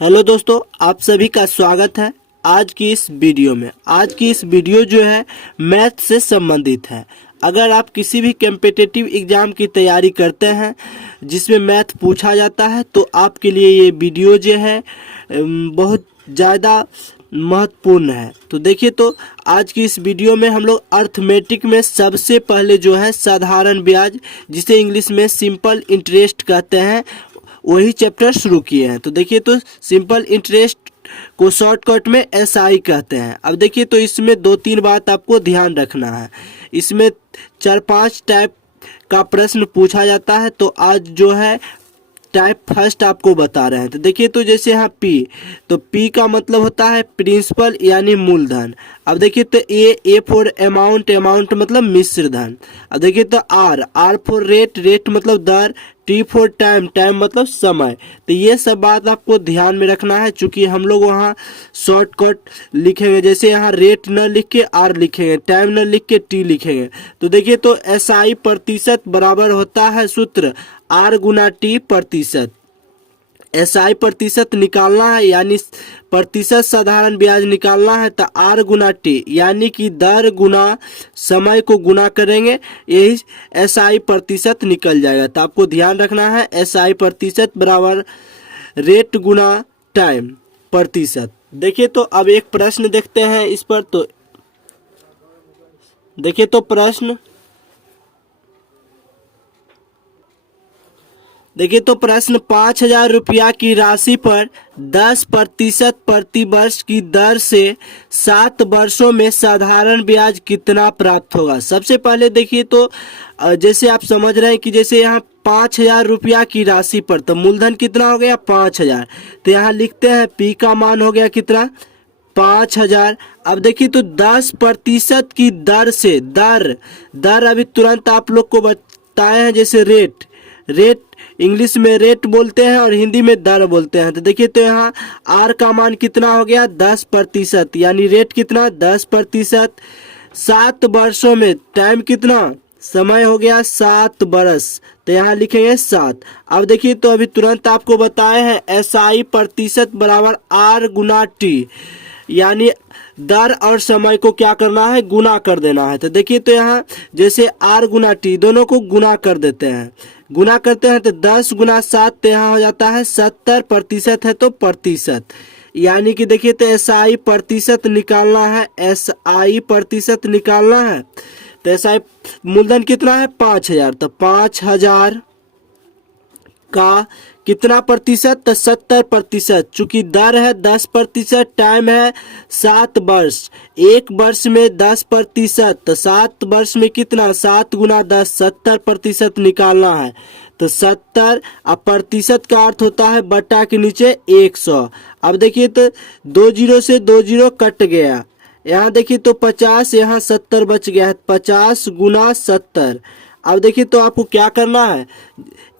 Hello दोस्तों, आप सभी का स्वागत है आज की इस वीडियो में। आज की इस वीडियो जो है मैथ से संबंधित है। अगर आप किसी भी कम्पिटिटिव एग्जाम की तैयारी करते हैं जिसमें मैथ पूछा जाता है तो आपके लिए ये वीडियो जो है बहुत ज़्यादा महत्वपूर्ण है। तो देखिए, तो आज की इस वीडियो में हम लोग अर्थमेटिक में सबसे पहले जो है साधारण ब्याज, जिसे इंग्लिश में सिंपल इंटरेस्ट कहते हैं, वही चैप्टर शुरू किए हैं। तो देखिए, तो सिंपल इंटरेस्ट को शॉर्टकट में एसआई कहते हैं। अब देखिए, तो इसमें दो तीन बात आपको ध्यान रखना है। इसमें 4-5 टाइप का प्रश्न पूछा जाता है। तो आज जो है टाइप फर्स्ट आपको बता रहे हैं। तो देखिए, तो जैसे यहाँ पी, तो पी का मतलब होता है प्रिंसिपल यानी मूलधन। अब देखिए, तो ए फॉर अमाउंट, अमाउंट मतलब मिश्र धन। अब देखिए, तो आर फॉर रेट, रेट मतलब दर। टी फॉर टाइम, टाइम मतलब समय। तो ये सब बात आपको ध्यान में रखना है, चूंकि हम लोग वहाँ शॉर्टकट लिखेंगे। जैसे यहाँ रेट न लिख के आर लिखेंगे, टाइम न लिख के टी लिखेंगे। तो देखिए, तो एसआई प्रतिशत बराबर होता है सूत्र आर गुना टी प्रतिशत। एसआई प्रतिशत निकालना है यानी प्रतिशत साधारण ब्याज निकालना है तो आर गुना टी यानी कि दर गुना समय को गुना करेंगे, यही एसआई प्रतिशत निकल जाएगा। तो आपको ध्यान रखना है एसआई प्रतिशत बराबर रेट गुना टाइम प्रतिशत। देखिए, तो अब एक प्रश्न देखते हैं इस पर। तो देखिए, तो प्रश्न देखिए, तो प्रश्न 5,000 रुपया की राशि पर 10% प्रति वर्ष की दर से 7 वर्षों में साधारण ब्याज कितना प्राप्त होगा। सबसे पहले देखिए, तो जैसे आप समझ रहे हैं कि जैसे यहाँ 5,000 रुपया की राशि पर, तो मूलधन कितना हो गया 5,000। तो यहाँ लिखते हैं पी का मान हो गया कितना 5,000। अब देखिए, तो 10% की दर से, दर अभी तुरंत आप लोग को बताए हैं। जैसे रेट, रेट इंग्लिश में रेट बोलते हैं और हिंदी में दर बोलते हैं। तो देखिए, तो यहाँ आर का मान कितना हो गया 10%, यानी रेट कितना 10%। 7 वर्षों में टाइम कितना, समय हो गया 7 वर्ष। तो यहाँ लिखेंगे 7। अब देखिए, तो अभी तुरंत आपको बताए हैं एसआई प्रतिशत बराबर आर गुना टी, यानी दर और समय को क्या करना है, गुना कर देना है। तो देखिए, तो यहाँ जैसे आर गुना टी दोनों को गुना कर देते हैं, गुना करते हैं तो 10 गुना 7, तो यहाँ हो जाता है 70% है तो प्रतिशत, यानी कि देखिए, तो एसआई प्रतिशत निकालना है, एसआई प्रतिशत निकालना है। तो एसआई मूलधन कितना है 5,000, तो 5,000 का कितना प्रतिशत, तो 70%। चूंकि दर है 10%, टाइम है 7 वर्ष, एक वर्ष में 10%, तो 7 वर्ष में कितना 7 गुना 10, 70% निकालना है। तो 70 अब प्रतिशत का अर्थ होता है बटा के नीचे 100। अब देखिए, तो 2 जीरो से 2 जीरो कट गया, यहाँ देखिए तो 50, यहाँ 70 बच गया है, 50 गुना 70। अब देखिए, तो आपको क्या करना है,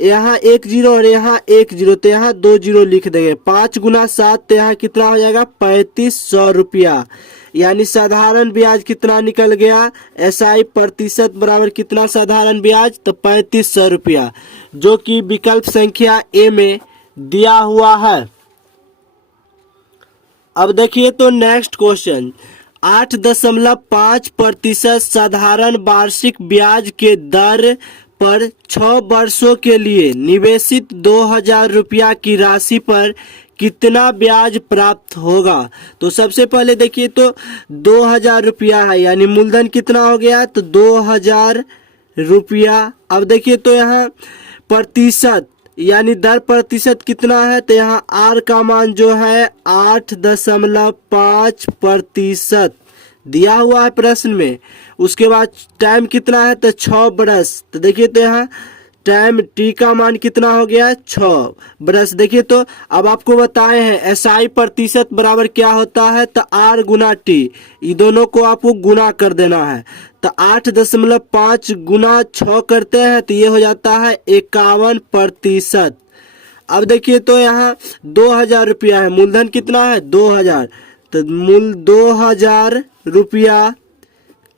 यहाँ 1 जीरो और यहाँ 1 जीरो, तो यहाँ 2 जीरो लिख देंगे। 5 गुना 7, तो यहाँ कितना हो जाएगा 3500 रुपया, यानी साधारण ब्याज कितना निकल गया, एसआई प्रतिशत बराबर कितना साधारण ब्याज, तो 3500 रुपया, जो कि विकल्प संख्या ए में दिया हुआ है। अब देखिए, तो नेक्स्ट क्वेश्चन 8.5% साधारण वार्षिक ब्याज के दर पर 6 वर्षों के लिए निवेशित 2,000 रुपया की राशि पर कितना ब्याज प्राप्त होगा। तो सबसे पहले देखिए, तो 2,000 रुपया है, यानी मूलधन कितना हो गया, तो 2,000 रुपया। अब देखिए, तो यहाँ प्रतिशत यानी दर प्रतिशत कितना है, तो यहाँ आर का मान जो है 8.5% दिया हुआ है प्रश्न में। उसके बाद टाइम कितना है, तो 6 बरस। तो देखिए, तो यहाँ टाइम टी का मान कितना हो गया 6 बरस। देखिए, तो अब आपको बताए हैं एसआई प्रतिशत बराबर क्या होता है, तो आर गुना टी, ये दोनों को आपको गुना कर देना है। तो 8.5 गुना 6 करते हैं तो ये हो जाता है 51%। अब देखिए, तो यहाँ 2,000 रुपया है, मूलधन कितना है 2,000, तो मूल 2,000 रुपया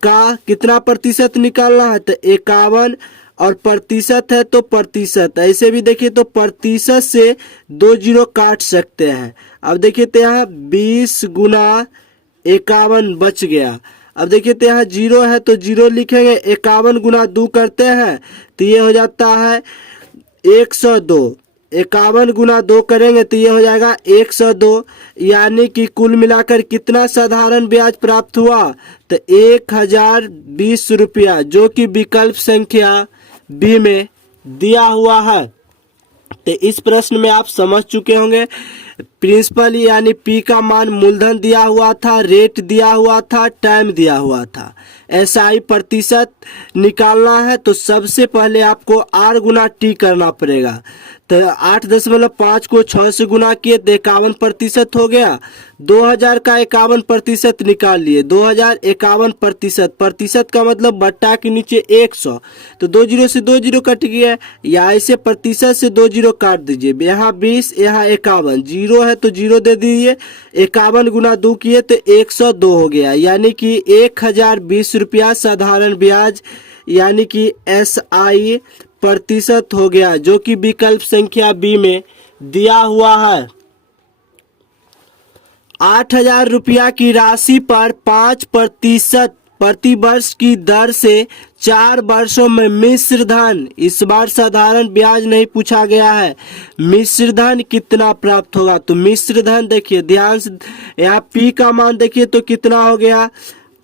का कितना प्रतिशत निकालना है, तो 51। और प्रतिशत है तो प्रतिशत, ऐसे भी देखिए तो प्रतिशत से 2 जीरो काट सकते हैं। अब देखिए तो यहाँ 20 गुना 51 बच गया। अब देखिए तो यहाँ जीरो है तो जीरो लिखेंगे, 51 गुना 2 करते हैं तो ये हो जाता है 102। 51 गुना 2 करेंगे तो ये हो जाएगा 102। यानी कि कुल मिलाकर कितना साधारण ब्याज प्राप्त हुआ, तो 1020 रुपया, जो कि विकल्प संख्या बी में दिया हुआ है। तो इस प्रश्न में आप समझ चुके होंगे, प्रिंसिपल यानी पी का मान मूलधन दिया हुआ था, रेट दिया हुआ था, टाइम दिया हुआ था। एसआई प्रतिशत निकालना है तो सबसे पहले आपको आर गुना टी करना पड़ेगा। तो 8.5 को 6 से गुना किए तो 51% हो गया। 2000 का 51% निकाल लिए, 2000 51%, प्रतिशत का मतलब बट्टा के नीचे 100, तो 2 जीरो से 2 जीरो कट गया, या ऐसे प्रतिशत से 2 जीरो काट दीजिए। यहाँ 20 यहाँ 51, जीरो है तो जीरो दे दीजिए, 51 गुना 2 किए तो 102 हो गया। यानी कि 1020 रुपया साधारण ब्याज यानी कि एसआई प्रतिशत हो गया, जो कि विकल्प संख्या बी में दिया हुआ है। 8000 रुपया की राशि पर 5% प्रति वर्ष की दर से 4 वर्षों में मिश्र धन, इस बार साधारण ब्याज नहीं पूछा गया है, मिश्र धन कितना प्राप्त होगा। तो मिश्र धन देखिए ध्यान से, यहाँ पी का मान देखिए तो कितना हो गया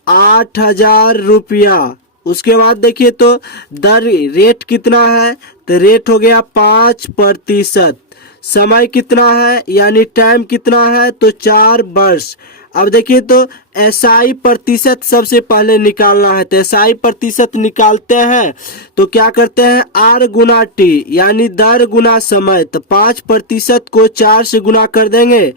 8000 रुपया। उसके बाद देखिए तो दर रेट कितना है, तो रेट हो गया 5%। समय कितना है यानी टाइम कितना है, तो 4 वर्ष। अब देखिए तो एसआई प्रतिशत सबसे पहले निकालना है, तो एसआई प्रतिशत निकालते हैं तो क्या करते हैं आर गुना टी यानी दर गुना समय। तो 5% को 4 से गुना कर देंगे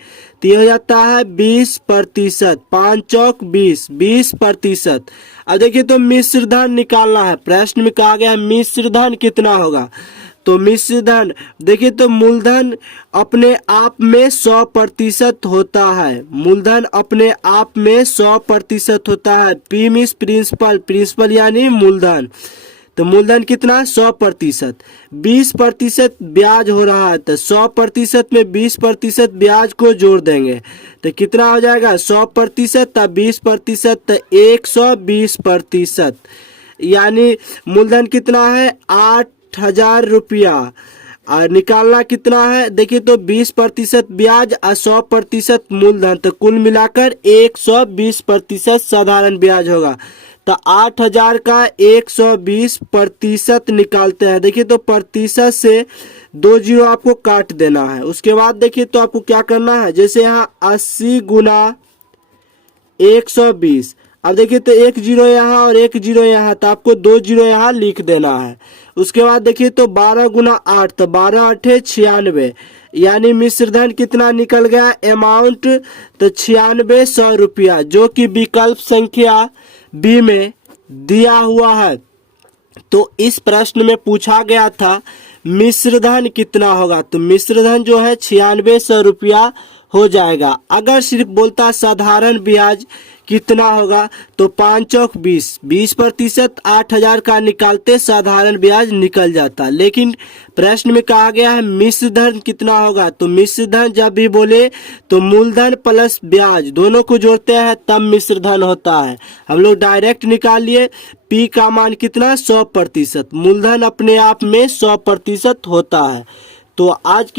तो ये हो जाता है 20%, 5 चौक 20, 20%। अब देखिए तो मिश्र धन निकालना है, प्रश्न में कहा गया मिश्र धन कितना होगा। तो मिश्र धन देखिए तो मूलधन अपने आप में 100% होता है, मूलधन अपने आप में 100% होता है। पी मीन्स प्रिंसिपल, प्रिंसिपल यानी मूलधन, तो मूलधन कितना 100%, 20% ब्याज हो रहा है तो 100% में 20% ब्याज को जोड़ देंगे तो कितना हो जाएगा 100% तब 20% तो 120%। यानी मूलधन कितना है 8000 रुपया और निकालना कितना है देखिए तो 20% ब्याज और 100% मूलधन, तो कुल मिलाकर 120% साधारण ब्याज होगा। तो 8000 का 120% निकालते हैं, देखिए तो प्रतिशत से 2 जीरो आपको काट देना है। उसके बाद देखिए तो आपको क्या करना है, जैसे यहाँ 80 गुना 120, अब देखिए तो 1 जीरो यहाँ और 1 जीरो यहाँ, तो आपको 2 जीरो यहाँ लिख देना है। उसके बाद देखिए तो 12 गुना 8, तो 12 8 96, यानी मिश्रधन कितना निकल गया अमाउंट, तो 9600 रुपया, जो कि विकल्प संख्या बी में दिया हुआ है। तो इस प्रश्न में पूछा गया था मिश्रधन कितना होगा, तो मिश्रधन जो है 9600 रुपया हो जाएगा। अगर सिर्फ बोलता साधारण ब्याज कितना होगा तो 5 चौक 20, 20% 8000 का निकालते साधारण ब्याज निकल जाता। लेकिन प्रश्न में कहा गया है मिश्र धन कितना होगा, तो मिश्र धन जब भी बोले तो मूलधन प्लस ब्याज दोनों को जोड़ते हैं तब मिश्र धन होता है। हम लोग डायरेक्ट निकाल लिए, पी का मान कितना 100%, मूलधन अपने आप में 100% होता है। तो आज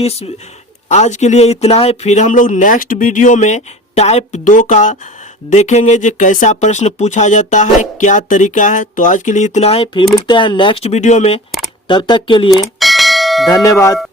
के लिए इतना है, फिर हम लोग नेक्स्ट वीडियो में टाइप 2 का देखेंगे जो कैसा प्रश्न पूछा जाता है, क्या तरीका है। तो आज के लिए इतना है, फिर मिलते हैं नेक्स्ट वीडियो में, तब तक के लिए धन्यवाद।